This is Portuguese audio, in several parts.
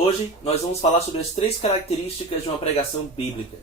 Hoje nós vamos falar sobre as 3 características de uma pregação bíblica.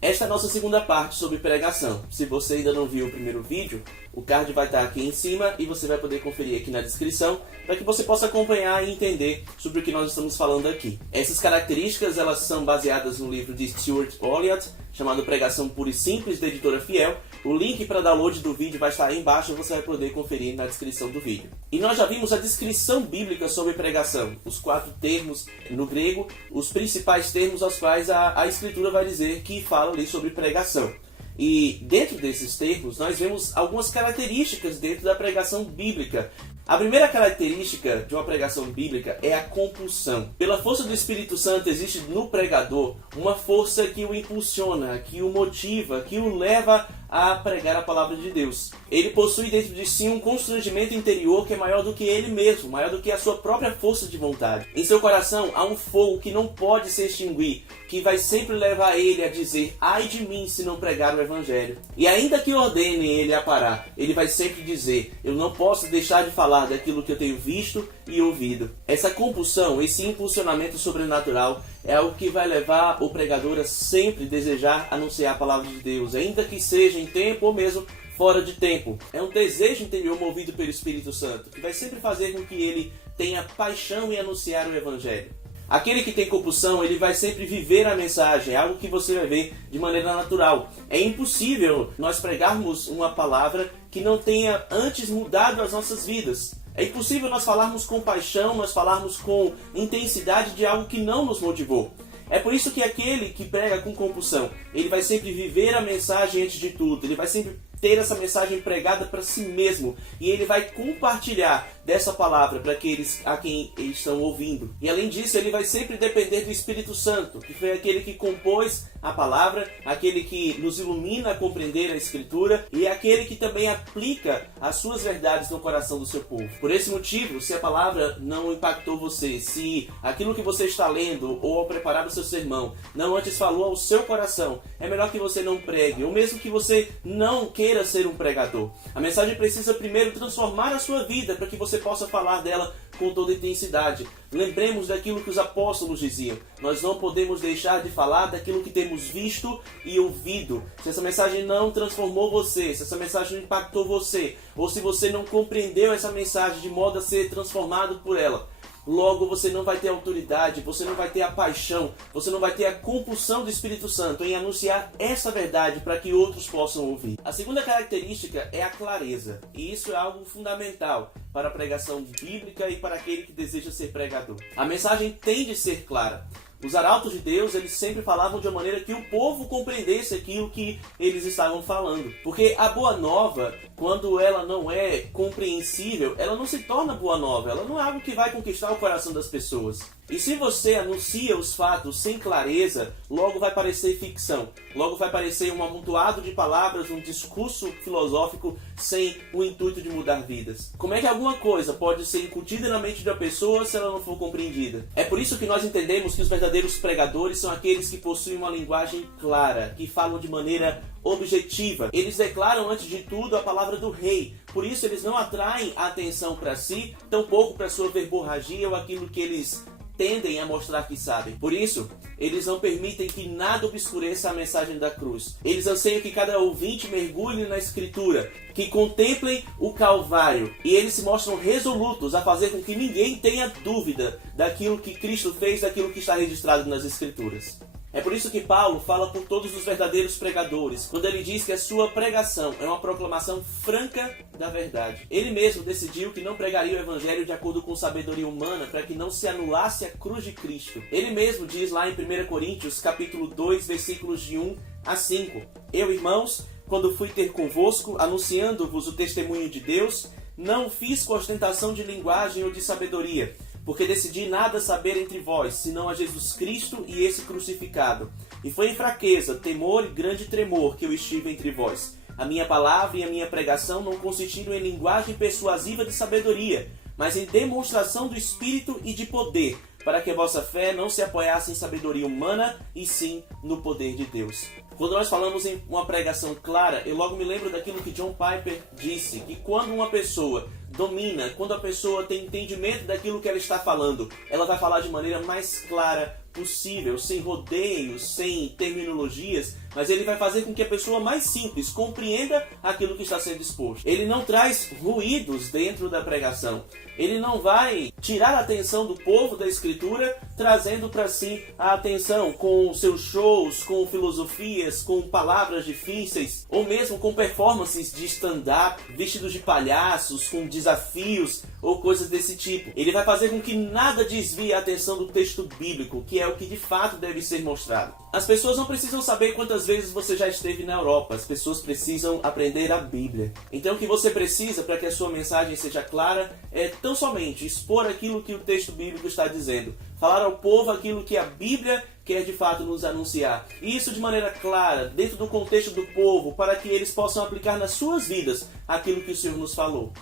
Esta é a nossa segunda parte sobre pregação. Se você ainda não viu o primeiro vídeo, o card vai estar aqui em cima e você vai poder conferir aqui na descrição para que você possa acompanhar e entender sobre o que nós estamos falando aqui. Essas características elas são baseadas no livro de Stuart Olyott, chamado Pregação Pura e Simples, da editora Fiel. O link para download do vídeo vai estar aí embaixo e você vai poder conferir na descrição do vídeo. E nós já vimos a descrição bíblica sobre pregação, os 4 termos no grego, os principais termos aos quais a Escritura vai dizer que fala ali sobre pregação. E dentro desses termos nós vemos algumas características dentro da pregação bíblica. A primeira característica de uma pregação bíblica é a compulsão. Pela força do Espírito Santo existe no pregador uma força que o impulsiona, que o motiva, que o leva a pregar a palavra de Deus. Ele possui dentro de si um constrangimento interior que é maior do que ele mesmo, maior do que a sua própria força de vontade. Em seu coração há um fogo que não pode se extinguir, que vai sempre levar ele a dizer: ai de mim se não pregar o Evangelho. E ainda que ordenem ele a parar, ele vai sempre dizer: eu não posso deixar de falar daquilo que eu tenho visto e ouvido. Essa compulsão, esse impulsionamento sobrenatural é algo que vai levar o pregador a sempre desejar anunciar a palavra de Deus, ainda que seja em tempo ou mesmo fora de tempo. É um desejo interior movido pelo Espírito Santo, que vai sempre fazer com que ele tenha paixão em anunciar o Evangelho. Aquele que tem compulsão, ele vai sempre viver a mensagem, é algo que você vai ver de maneira natural. É impossível nós pregarmos uma palavra que não tenha antes mudado as nossas vidas. É impossível nós falarmos com paixão, nós falarmos com intensidade de algo que não nos motivou. É por isso que aquele que prega com compulsão, ele vai sempre viver a mensagem antes de tudo, ele vai sempre ter essa mensagem pregada para si mesmo e ele vai compartilhar dessa palavra para aqueles a quem eles estão ouvindo. E além disso, ele vai sempre depender do Espírito Santo, que foi aquele que compôs a palavra, aquele que nos ilumina a compreender a Escritura e é aquele que também aplica as suas verdades no coração do seu povo. Por esse motivo, se a palavra não impactou você, se aquilo que você está lendo ou ao preparar o seu sermão não antes falou ao seu coração, é melhor que você não pregue, ou mesmo que você não queira ser um pregador. A mensagem precisa primeiro transformar a sua vida para que você possa falar dela com toda intensidade. Lembremos daquilo que os apóstolos diziam: nós não podemos deixar de falar daquilo que temos visto e ouvido. Se essa mensagem não transformou você, se essa mensagem não impactou você, ou se você não compreendeu essa mensagem de modo a ser transformado por ela, logo você não vai ter autoridade, você não vai ter a paixão, você não vai ter a compulsão do Espírito Santo em anunciar essa verdade para que outros possam ouvir. A segunda característica é a clareza, e isso é algo fundamental para a pregação bíblica e para aquele que deseja ser pregador. A mensagem tem de ser clara. Os arautos de Deus, eles sempre falavam de uma maneira que o povo compreendesse aquilo que eles estavam falando. Porque a boa nova, quando ela não é compreensível, ela não se torna boa nova. Ela não é algo que vai conquistar o coração das pessoas. E se você anuncia os fatos sem clareza, logo vai parecer ficção. Logo vai parecer um amontoado de palavras, um discurso filosófico sem o intuito de mudar vidas. Como é que alguma coisa pode ser incutida na mente de uma pessoa se ela não for compreendida? É por isso que nós entendemos que os verdadeiros pregadores são aqueles que possuem uma linguagem clara, que falam de maneira objetiva. Eles declaram antes de tudo a palavra do rei. Por isso eles não atraem a atenção para si, tampouco para sua verborragia ou aquilo que eles tendem a mostrar que sabem. Por isso, eles não permitem que nada obscureça a mensagem da cruz. Eles anseiam que cada ouvinte mergulhe na Escritura, que contemplem o Calvário, e eles se mostram resolutos a fazer com que ninguém tenha dúvida daquilo que Cristo fez, daquilo que está registrado nas Escrituras. É por isso que Paulo fala por todos os verdadeiros pregadores, quando ele diz que a sua pregação é uma proclamação franca da verdade. Ele mesmo decidiu que não pregaria o Evangelho de acordo com sabedoria humana para que não se anulasse a cruz de Cristo. Ele mesmo diz lá em 1 Coríntios, capítulo 2, versículos de 1 a 5. Eu, irmãos, quando fui ter convosco, anunciando-vos o testemunho de Deus, não fiz com ostentação de linguagem ou de sabedoria, porque decidi nada saber entre vós, senão a Jesus Cristo e esse crucificado. E foi em fraqueza, temor e grande tremor que eu estive entre vós. A minha palavra e a minha pregação não consistiram em linguagem persuasiva de sabedoria, mas em demonstração do Espírito e de poder, para que a vossa fé não se apoiasse em sabedoria humana, e sim no poder de Deus. Quando nós falamos em uma pregação clara, eu logo me lembro daquilo que John Piper disse, que quando uma pessoa domina, quando a pessoa tem entendimento daquilo que ela está falando, ela vai falar de maneira mais clara possível, sem rodeios, sem terminologias, mas ele vai fazer com que a pessoa mais simples compreenda aquilo que está sendo exposto. Ele não traz ruídos dentro da pregação. Ele não vai tirar a atenção do povo da Escritura, trazendo para si a atenção com seus shows, com filosofias, com palavras difíceis, ou mesmo com performances de stand-up, vestidos de palhaços, com desafios ou coisas desse tipo. Ele vai fazer com que nada desvie a atenção do texto bíblico, que é o que de fato deve ser mostrado. As pessoas não precisam saber quantas vezes você já esteve na Europa. As pessoas precisam aprender a Bíblia. Então o que você precisa para que a sua mensagem seja clara é tão somente expor aquilo que o texto bíblico está dizendo. Falar ao povo aquilo que a Bíblia quer de fato nos anunciar. E isso de maneira clara, dentro do contexto do povo, para que eles possam aplicar nas suas vidas aquilo que o Senhor nos falou.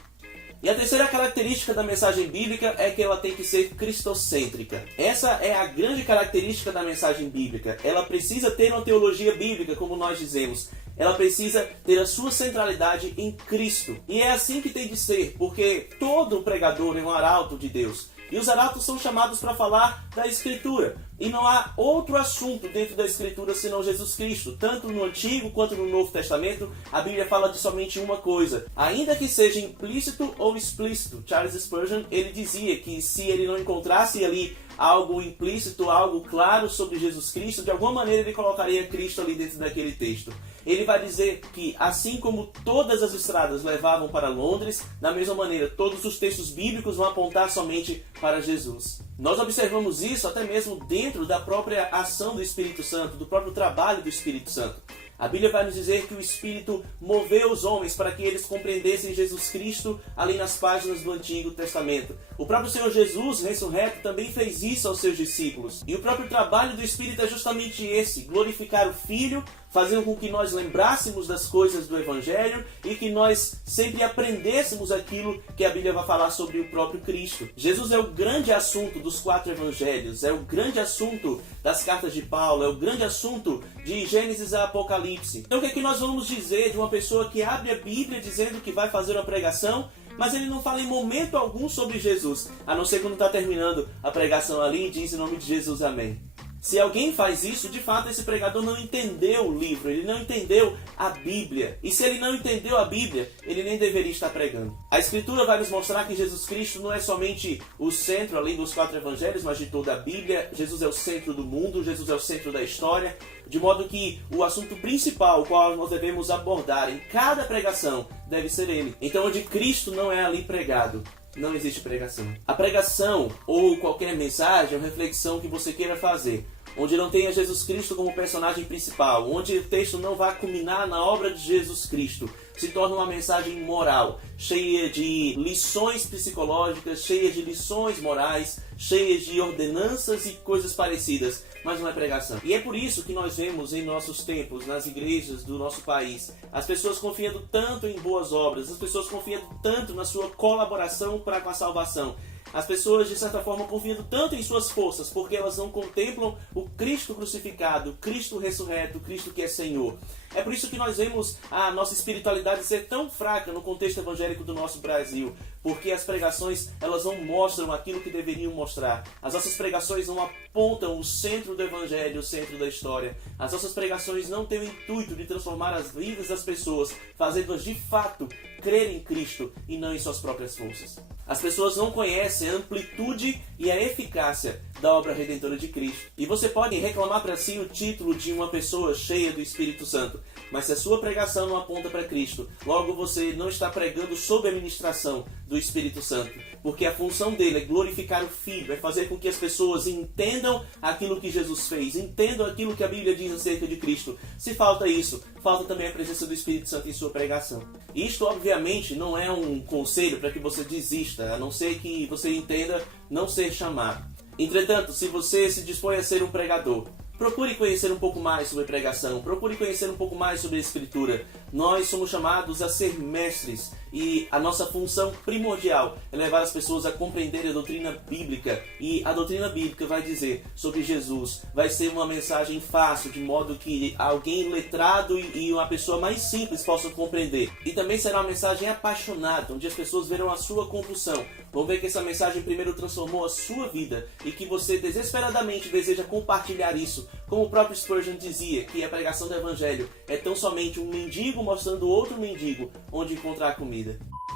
E a terceira característica da mensagem bíblica é que ela tem que ser cristocêntrica. Essa é a grande característica da mensagem bíblica. Ela precisa ter uma teologia bíblica, como nós dizemos. Ela precisa ter a sua centralidade em Cristo. E é assim que tem de ser, porque todo pregador é um arauto de Deus. E os arautos são chamados para falar da Escritura. E não há outro assunto dentro da Escritura senão Jesus Cristo. Tanto no Antigo quanto no Novo Testamento, a Bíblia fala de somente uma coisa. Ainda que seja implícito ou explícito. Charles Spurgeon, ele dizia que se ele não encontrasse ali algo implícito, algo claro sobre Jesus Cristo, de alguma maneira ele colocaria Cristo ali dentro daquele texto. Ele vai dizer que, assim como todas as estradas levavam para Londres, da mesma maneira, todos os textos bíblicos vão apontar somente para Jesus. Nós observamos isso até mesmo dentro da própria ação do Espírito Santo, do próprio trabalho do Espírito Santo. A Bíblia vai nos dizer que o Espírito moveu os homens para que eles compreendessem Jesus Cristo ali nas páginas do Antigo Testamento. O próprio Senhor Jesus, ressurreto, também fez isso aos seus discípulos. E o próprio trabalho do Espírito é justamente esse, glorificar o Filho, fazendo com que nós lembrássemos das coisas do Evangelho e que nós sempre aprendêssemos aquilo que a Bíblia vai falar sobre o próprio Cristo. Jesus é o grande assunto dos 4 Evangelhos, é o grande assunto das cartas de Paulo, é o grande assunto de Gênesis a Apocalipse. Então o que é que nós vamos dizer de uma pessoa que abre a Bíblia dizendo que vai fazer uma pregação, mas ele não fala em momento algum sobre Jesus, a não ser quando está terminando a pregação ali e diz em nome de Jesus, amém. Se alguém faz isso, de fato esse pregador não entendeu o livro, ele não entendeu a Bíblia. E se ele não entendeu a Bíblia, ele nem deveria estar pregando. A Escritura vai nos mostrar que Jesus Cristo não é somente o centro, além dos 4 evangelhos, mas de toda a Bíblia. Jesus é o centro do mundo, Jesus é o centro da história. De modo que o assunto principal, o qual nós devemos abordar em cada pregação, deve ser ele. Então, onde Cristo não é ali pregado, não existe pregação. A pregação ou qualquer mensagem ou reflexão que você queira fazer, onde não tenha Jesus Cristo como personagem principal, onde o texto não vá culminar na obra de Jesus Cristo, se torna uma mensagem moral, cheia de lições psicológicas, cheia de lições morais, cheia de ordenanças e coisas parecidas, mas não é pregação. E é por isso que nós vemos em nossos tempos, nas igrejas do nosso país, as pessoas confiando tanto em boas obras, as pessoas confiando tanto na sua colaboração para com a salvação, as pessoas, de certa forma, confiando tanto em suas forças, porque elas não contemplam o Cristo crucificado, o Cristo ressurreto, o Cristo que é Senhor. É por isso que nós vemos a nossa espiritualidade ser tão fraca no contexto evangélico do nosso Brasil, porque as pregações, elas não mostram aquilo que deveriam mostrar. As nossas pregações não apontam o centro do Evangelho, o centro da história. As nossas pregações não têm o intuito de transformar as vidas das pessoas, fazendo-as de fato crer em Cristo e não em suas próprias forças. As pessoas não conhecem a amplitude e a eficácia da obra redentora de Cristo. E você pode reclamar para si o título de uma pessoa cheia do Espírito Santo, mas se a sua pregação não aponta para Cristo, logo você não está pregando sob a ministração do Espírito Santo, porque a função dele é glorificar o Filho, é fazer com que as pessoas entendam aquilo que Jesus fez, entendam aquilo que a Bíblia diz acerca de Cristo. Se falta isso, falta também a presença do Espírito Santo em sua pregação. Isto, obviamente, não é um conselho para que você desista, a não ser que você entenda não ser chamado. Entretanto, se você se dispõe a ser um pregador, procure conhecer um pouco mais sobre pregação, procure conhecer um pouco mais sobre a Escritura. Nós somos chamados a ser mestres E a nossa função primordial é levar as pessoas a compreenderem a doutrina bíblica. E a doutrina bíblica vai dizer sobre Jesus, vai ser uma mensagem fácil, de modo que alguém letrado e uma pessoa mais simples possam compreender. E também será uma mensagem apaixonada, onde as pessoas verão a sua compulsão. Vão ver que essa mensagem primeiro transformou a sua vida e que você desesperadamente deseja compartilhar isso. Como o próprio Spurgeon dizia, que a pregação do Evangelho é tão somente um mendigo mostrando outro mendigo onde encontrar comida.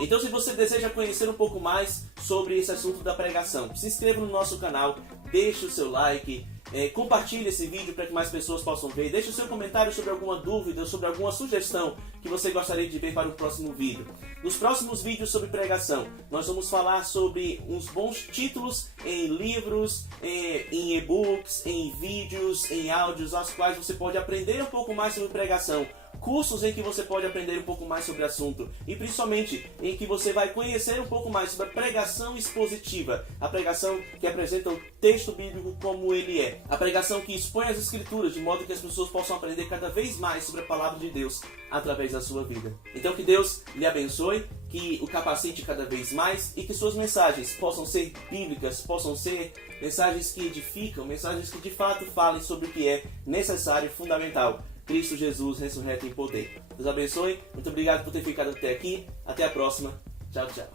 Então, se você deseja conhecer um pouco mais sobre esse assunto da pregação, se inscreva no nosso canal, deixe o seu like, compartilhe esse vídeo para que mais pessoas possam ver, deixe o seu comentário sobre alguma dúvida, sobre alguma sugestão que você gostaria de ver para o próximo vídeo. Nos próximos vídeos sobre pregação, nós vamos falar sobre uns bons títulos em livros, em e-books, em vídeos, em áudios, aos quais você pode aprender um pouco mais sobre pregação. Cursos em que você pode aprender um pouco mais sobre o assunto e principalmente em que você vai conhecer um pouco mais sobre a pregação expositiva, a pregação que apresenta o texto bíblico como ele é, a pregação que expõe as escrituras de modo que as pessoas possam aprender cada vez mais sobre a palavra de Deus através da sua vida. Então que Deus lhe abençoe, que o capacite cada vez mais e que suas mensagens possam ser bíblicas, possam ser mensagens que edificam, mensagens que de fato falem sobre o que é necessário e fundamental. Cristo Jesus ressurreto em poder. Deus abençoe. Muito obrigado por ter ficado até aqui. Até a próxima. Tchau, tchau.